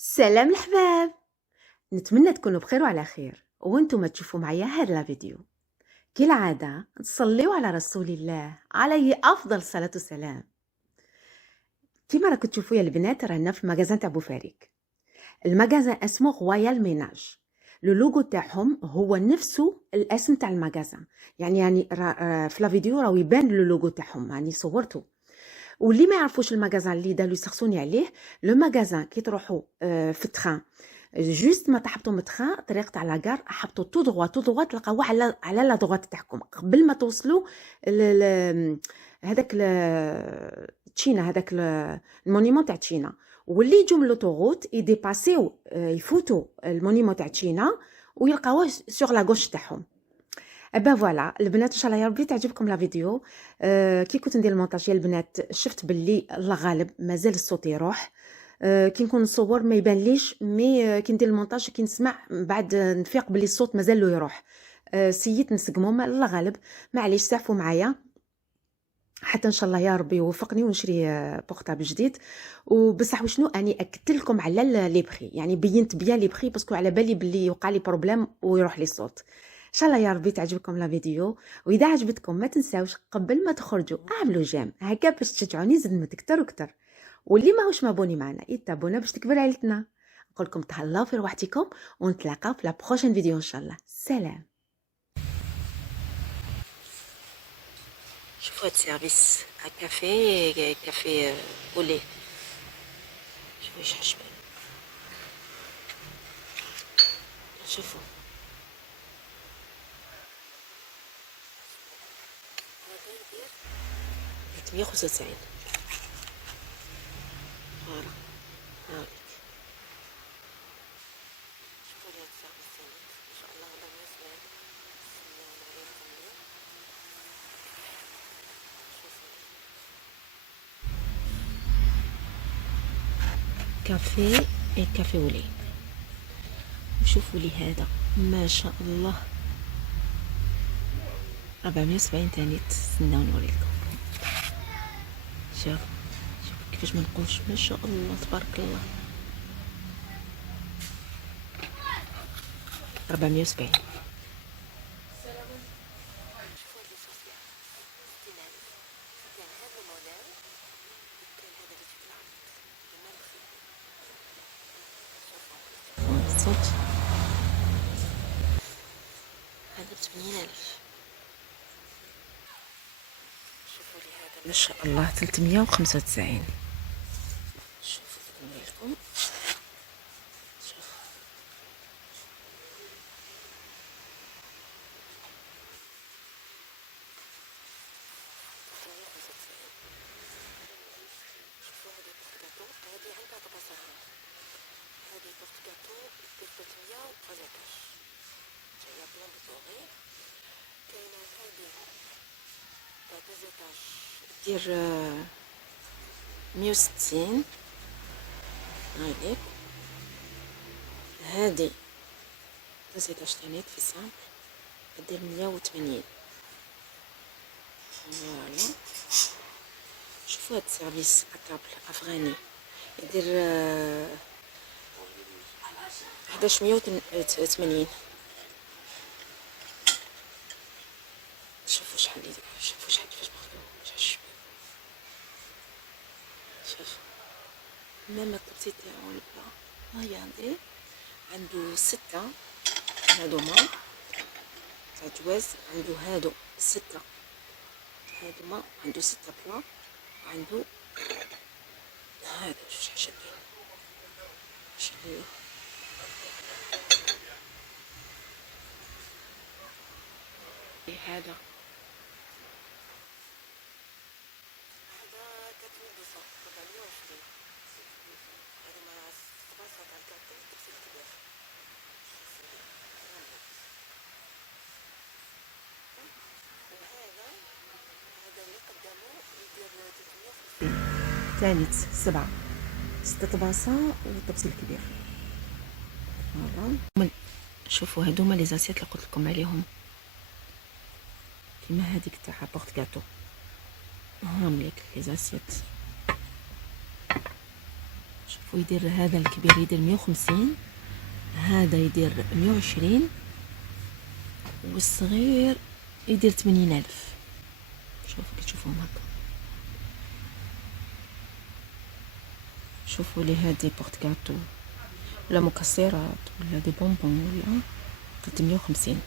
سلام الحباب. نتمنى تكونوا بخير وعلى خير وانتم تشوفوا معايا هذا الفيديو. كالعادة نصليو على رسول الله عليه افضل الصلاة والسلام. كيما راكم تشوفوا يا البنات رانا في مغازان تاع بوفاريك. المغازان اسمه غوايال ميناج. لو لوغو تاعهم هو نفسه الاسم تاع المغازان، يعني في لا فيديو راهو يبان لو لوغو تاعهم، يعني صورته. واللي ما يعرفوش المغازان اللي داروا يسخسوني عليه، لو مغازان كي تروحوا في التخان، جوست ما تحبطوا من التخان طريق تاع لاكار، حبطوا تو دغوا تلقاوه على لا دغوات تاعكم قبل ما توصلوا هذاك تشينا، هذاك المونيمون تاع تشينا. واللي يجوا من لوطوغوت يديباسيو يفوتوا المونيمون تاع تشينا ويلقاوه سور لا غوش تاعهم. ابا فوالا البنات، ان شاء الله يا ربي تعجبكم لا فيديو. كي كنت ندير المونتاج يا البنات شفت باللي الله غالب مازال الصوت يروح. كي نكون نصور ما يبانليش، مي كي ندير المونتاج كي نسمع بعد نفيق باللي الصوت مازال له يروح. سيت نسقمهم الله غالب، معليش سعفوا معايا حتى ان شاء الله يا ربي يوفقني ونشري بورطابل جديد. وبصح وشنو اني اكدت لكم على لي بري، يعني بينت بيان لي بري باسكو على بالي بلي يوقع لي بروبليم ويروح لي الصوت. ان شاء الله يا ربي تعجبكم لا فيديو. واذا عجبتكم ما تنساوش قبل ما تخرجوا اعملوا جيم هكا باش تشجعوني زيد اكثر واكثر. واللي ماهوش مابوني معنا يتابونا باش تكبر عيلتنا. نقول لكم تهلاو في روحتكم ونتلاقاو في لا بروشين فيديو ان شاء الله. سلام. شوفوا هاد السيرفيس كافي اولي. شوفوا ايش عجبني. شوفوا 395. فوالا هاوليك. شوفوا لي هاد السيرفيس ثاني ان شاء الله والله ما زوين. سمعنا عليه مليح. كافي اي كافي ولي. وشوفوا لي هذا ما شاء الله 470 تاني. تسناو نوريلكم. شوف كيفاش منقوش ما شاء الله تبارك الله. 470. شوفوا هاد الصوصيات 60000. كان هذا الموديل وكان هذا اللي في العرض كمان رخيص. شوفوا الصوت هذا ب80000. شوفوا لي هذا ما شاء الله 395. شوفوا نوريلكم. شوفوا شوفوا هذه بورت جاتو، هذه عندها طباسها. هذه بورت جاتو ب 313 جايه بلون دوري. كاينه هذه تاع 2 دير 160. هايليك هذه 2 تاني في سامبل دير 180. فوالا شوفوا هاد السيرفيس اطابل افغاني يدير 1180. شوفوا شحال يدير، شوفوا شحال كيفاش مخدوم، شحال شوف ميم الطبسي تاعو البلا. هاهي عندي عنده 6 هادوما تاع جواز، عنده هادو 6 هادوما، عنده 6 بلا، وعنده هذا شحال شابين شحال هذا 4200 420. هذا مع 7 تاع الكارتون التفصيل كبير. وهذا اللي قدامه يدير 350. ثالث 7 6 طباسة والطبسي الكبير. فوالا شوفوا هادوما لي زاسيت اللي قلت لكم عليهم كيما هذيك تاع بورت كاتو. هام ليك لي زاسيت. شوفوا يدير هذا الكبير يدير 150، هذا يدير 120، والصغير يدير 80,000. شوفوا كي تشوفوهم هكا. شوفوا لي هادي بورت كاتو ولا مكسرات ولا دي بونبون ولا 350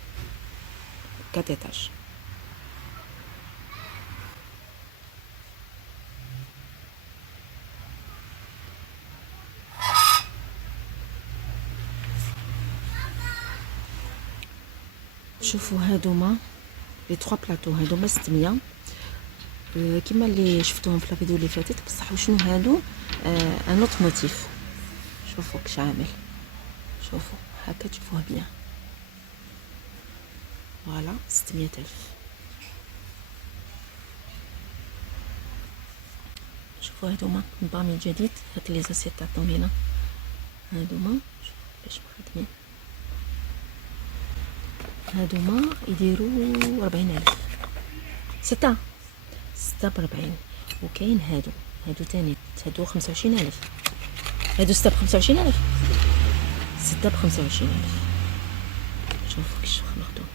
كاتيتاج. شوفوا هادوما لي 3 بلاطو، هادوما 600 كيما اللي شفتوهم في الفيديو اللي فاتت، بصح وشنو هادو ان اوت موتيف. شوفوا كش عامل، شوفوا هكا تشوفوه بيان. فوالا 600,000. شوفوا هادوما نظامي جديد، هاك لي زاسيت تاع الطومينه هادوما باش مخدمين، هادوما يديروا 40,000. 6 ب40. وكاين هادو تاني، هادو 25,000، هادو 6 ب25,000، 6 ب25,000. شوفوا كيش مخدوم.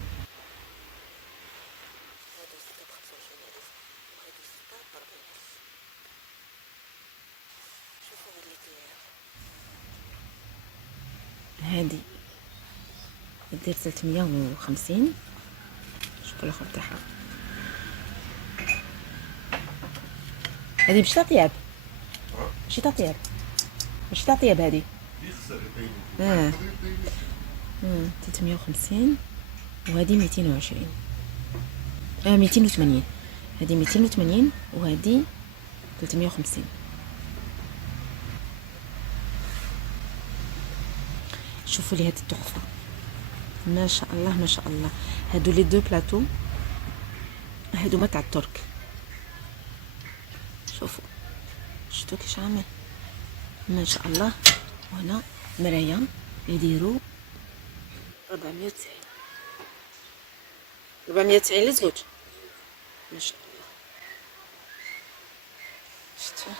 هادو 6 ب25,000 وهادو 6 ب40,000. شوفوا هاد لي كلير، هادي دير 350. شوفوا الاخر تاعها، هادي ماشي تاع طياب، ماشي تاع طياب، ماشي تاع طياب هادي. 350. وهادي 220، 280. هادي 280 وهادي 350. شوفوا لي هاد التحفه، ما شاء الله ما شاء الله. هادو لي دو بلاطو، هادو ما تاع الترك. شوفوا شفتوا كيش عامل، ما شاء الله. وهنا مرايه يديروا 490، 490 لزوج، ما شاء الله. شفتوا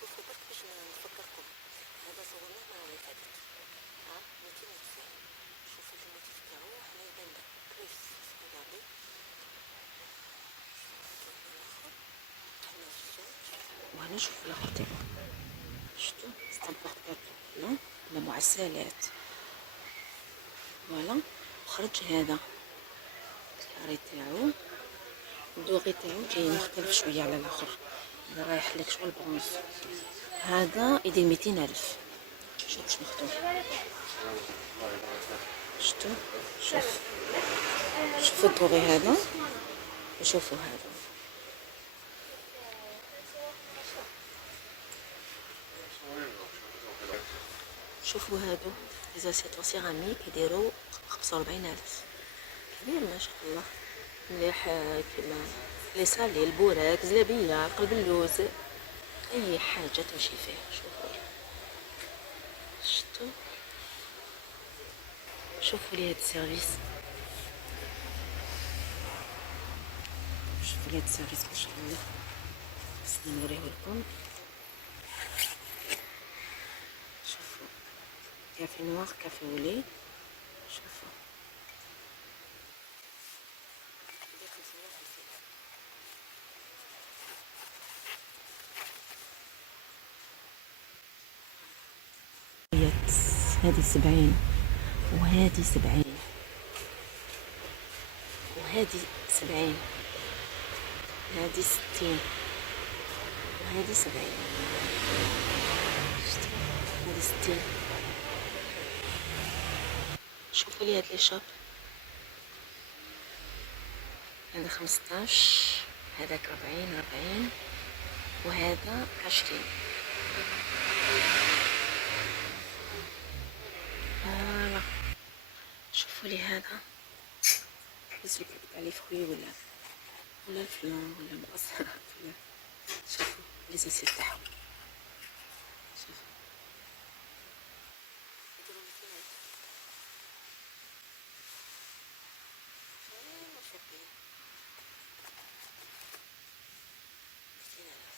شوفوا برك باش نفكركم، هذا صورناه المرة اللي فاتت 290. شوفوا الموتيف تاعو حنا يبان لك بلوس. ريغاردي الاخر حنا الزوج، وهنا شوفوا الاخر تاعو. شفتوا استنبط كاتو لا معسلات. فوالا وخرج هذا الكاري تاعو، الدوغي تاعو جاي مختلف شويه على الاخر، هذا رايح لك شغل برونز. هذا يدير 200,000. شوف واش مخدوم. شفتوا شوفوا الدوغي هذا وشوفوا هذا. شوفوا هادو لي زاسيتو سيراميك يديروا 45,000. كبير ما شاء الله، مليح. كيما لي صالي، البوراك، زلابيه، قلب اللوز، اي حاجه تمشي فيه. شوفوا شوفوا لي هاد السيرفيس، شوفوا لي هاد السيرفيس ما شاء الله. بس نوريه لكم. شوفوا كافي نوار، كافي ولي. شوفوا هادي 70 وهادي 70 وهادي 70، هادي 60 وهادي 70. هادي 60. شوفوا لي هاد لي شاب، هذا 15، هذاك 40 وهذا 20. فوالا شوفوا لي هذا يزوج تاع لي فروي ولا الفلان ولا مقصرات ولا. شوفوا لي زاسيت تاعهم، شوفوا يديروا 200,000. فين شابين 200,000.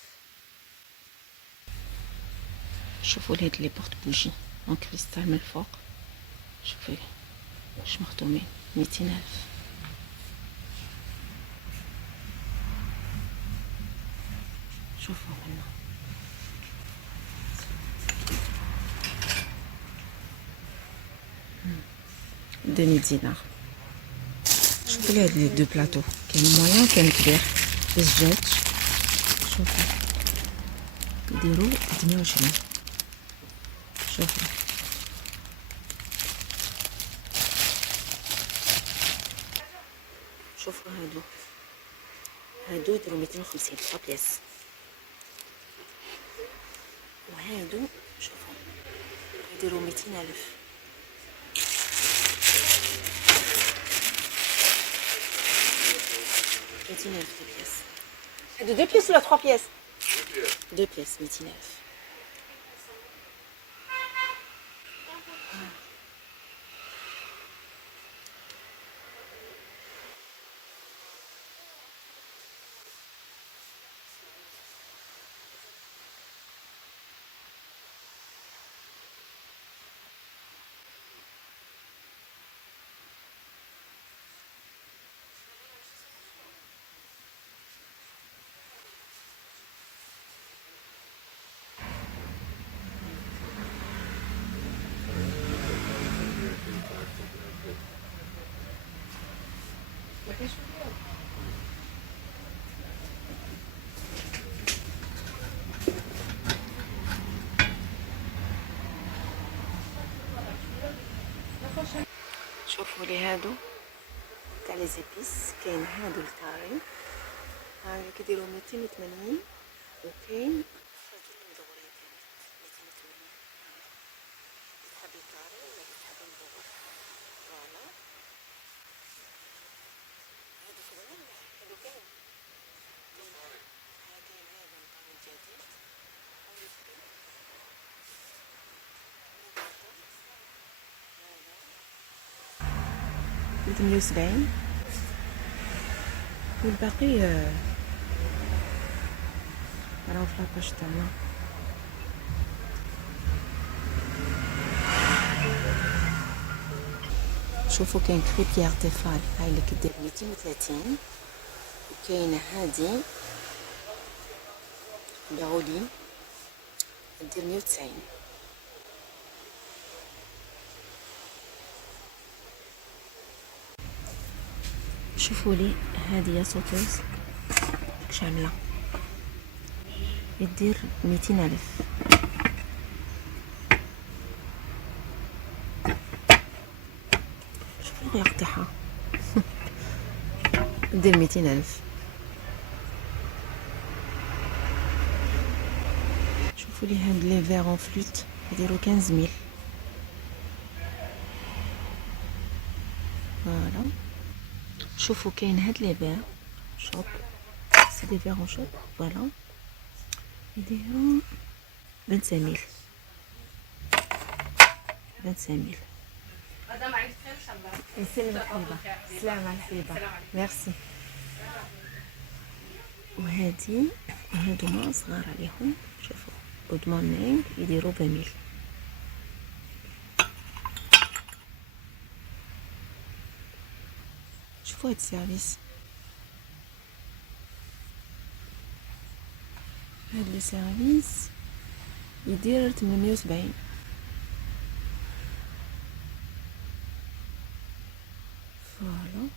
شوفوا لي هاد لي بورت بوجي اون كريستال من الفوق، شوفي واش مخدومين 200,000. شوفوا هنا ديني دينار. شوفوا لي هاد لي دو بلاطو، كاين مويان كاين كبير بالزجاج. شوفوا يديروا 28. شوفوا شوفوا هادو يديروا 250 3 بياس، وهادو شوفوا يديروا 200,000. دو بياس. هادو 2 بياس ولا 3 بياس؟ 2 بياس 200,000. شوفوا لي هادو تاع لي زيبيس، كاين هادو الكاري هاي كيديروا 280، وكاين مدورين 280. تحبي كاري ولا تحبي مدور؟ فوالا هادو خدمة هادو كاين كاين هذا نتاع الجديد 370، والباقي راهو في لاباج تاعنا. شوفوا كاين كريبيير تيفال هاي اللي كدير 230، وكاين هادي العولي دير 190. شوفوا لي هذه يا صوتوز شامله يدير 200,000. شوفوا الغلاق تاعها دير 200,000. شوفوا لي هاد لي فيغ اون فلوت يديروا 15,000. فوالا شوفوا كاين هاد لي فيغ شوب، سي دي فيغ اون شوب، فوالا يديروا 25,000. 25,000. يسلمك حبيبه، سلامة الحبيبه، ميرسي. وهادي هادوما صغار عليهم، شوفوا اودمانين يديروا 20,000. شوفوا هاد السيرفيس، هاد لو سيرفيس يدير 870. فوالا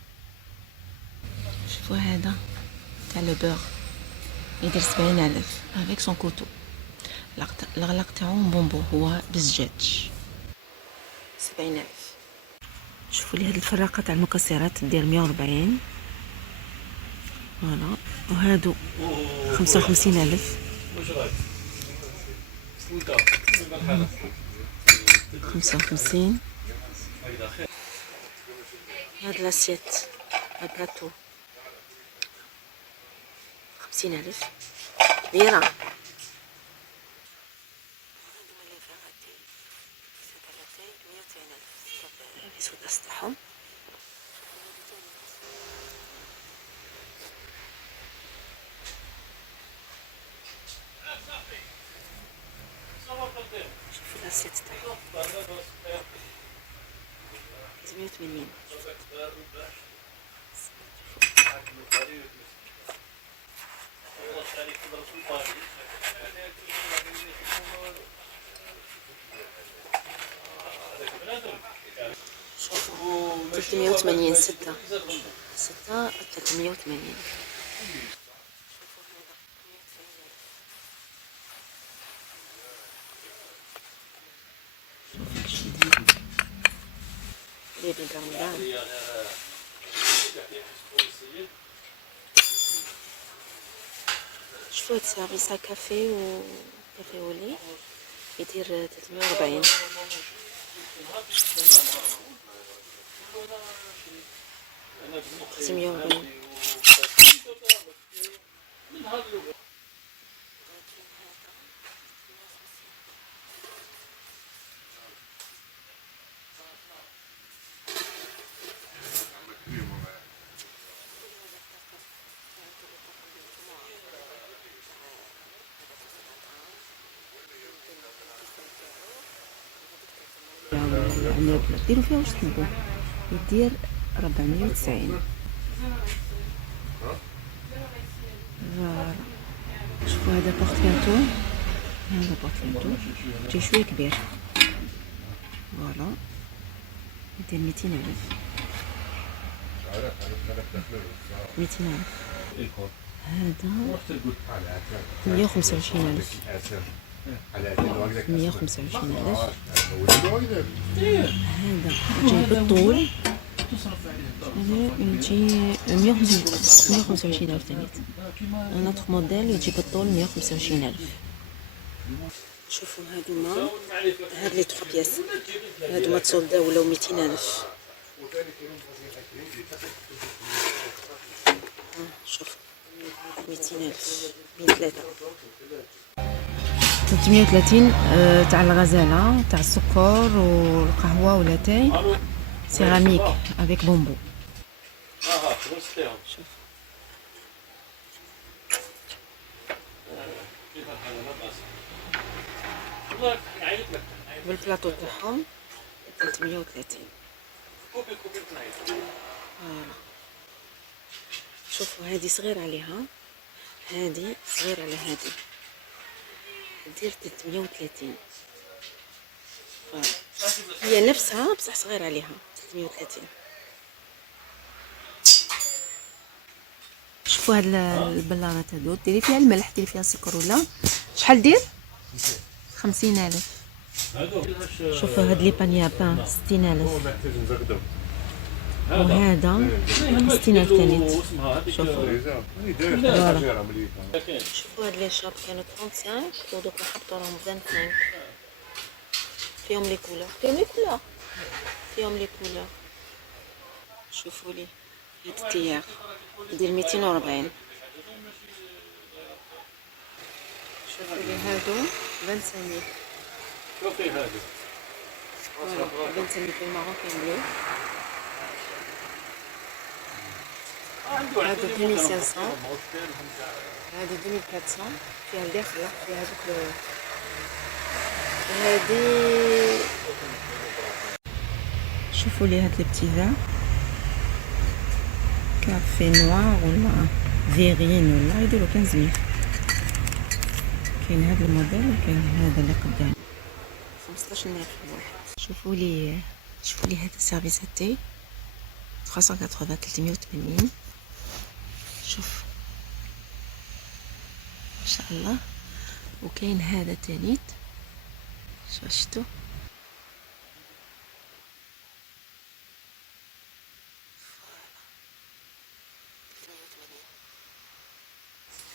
شوفوا هذا تاع لو بور يدير 70,000 افيك سون كوتو. الغلاق تاعو بونبو هو بالزجاج 70,000. شوفوا لي هاد الفراقه تاع المكسرات دير 140. فوالا وهادو 55,000. 55. هاد لاسيت البلاطو 50,000 كبيرة. السداس تاعهم السيت تاعي 380. شوفوا 380 ستة 380. بيبي رمضان شوفوا هاد سيرفيس كافي و كافي ولي يدير 340. يعني ديروا فيها واش تحبوا. يدير 490. فوالا شوفوا هذا بورتياتو، هذا بورتياتو جاي شويه كبير. فوالا يدير 200,000. 200,000. هذا 125,000. 125,000. هذا جاي بالطول، هذا يجي 125,000 تاني. نوتر موديل يجي بالطول 125,000. شوفوا هادوما، هاد لي 3 بياس هادوما تصولداو ولاو 200,000. شوفوا 200,000 بين 3. 330 تاع الغزاله تاع السكر والقهوه ولاتاي سيراميك افيك بومبو. شوف بالبلاطو تاعهم 330. شوفوا هذه صغير عليها، هذه صغير على هذه، دير 330. هي نفسها بصح صغير عليها 330. شوفوا هاد البلانات هادو ديري فيها الملح، ديري فيها السكر ولا شحال دير 50,000. شوفوا هاد لي بانيا بان 60,000. وهذا 60,000 تانيت. شوفوا شوفوا هاد لي شاب كانوا 35 ودوكا حطوا راهم 25. فيهم لي كولور، فيهم لي كولور. شوفوا لي هاد التيار يدير 240. شوفوا لي هادو 25,000. شوفي هادو فوالا 25,000 في الماروكين بلو. هادو 2500. هادو 2400 فيها الداخل فيها هادوك هادي. شوفوا لي هاد لي بتي فان كافي نوار ولا فيغين ولا يديروا 15,000. كاين هذا الموديل وكاين هذا اللي قدام 15,000 الواحد. شوفوا لي هذا السيرفيس تاعي 380 380. شوف ما شاء الله. وكاين هذا تانيت شفتوا.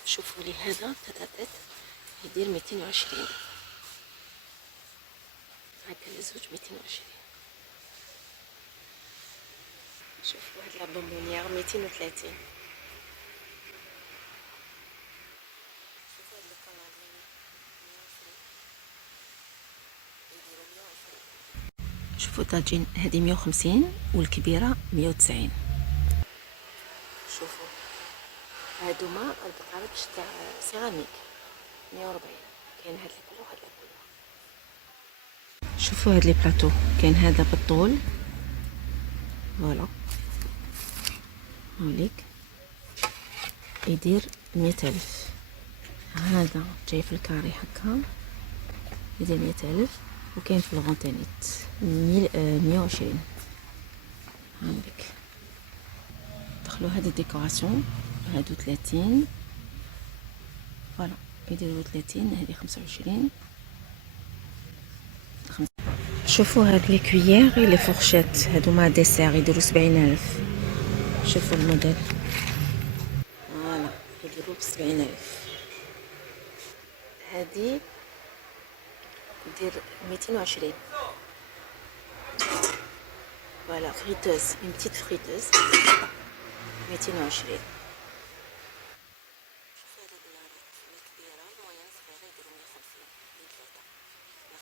شوفوا لي هذا تتاتت يدير 220. هكا الزوج 220. شوفوا هاد لا بونبونيير 230. شوفوا طاجين هذه 150 والكبيره 190. شوفوا هادوما البقالتش تاع سيراميك 140. كاين هاد الكولور وهاد الكولور. شوفوا هاد لي بلاطو، كاين هذا بالطول فوالا هاوليك يدير 100,000. هذا جاي في الكاري هكا يدير 100,000. وكاين في الغونتانيت 120. هاوليك دخلوا هاد الديكوراسيون هادو 30 فوالا يديروا 30. هذه 25. شوفوا هاد لي كويير لي فورشيت هادو مع ديسير يديروا 70,000. شوفوا الموديل فوالا يديروا ب70,000. هادي دير 220. فوالا فريتوز، اون بتيت فريتوز 220.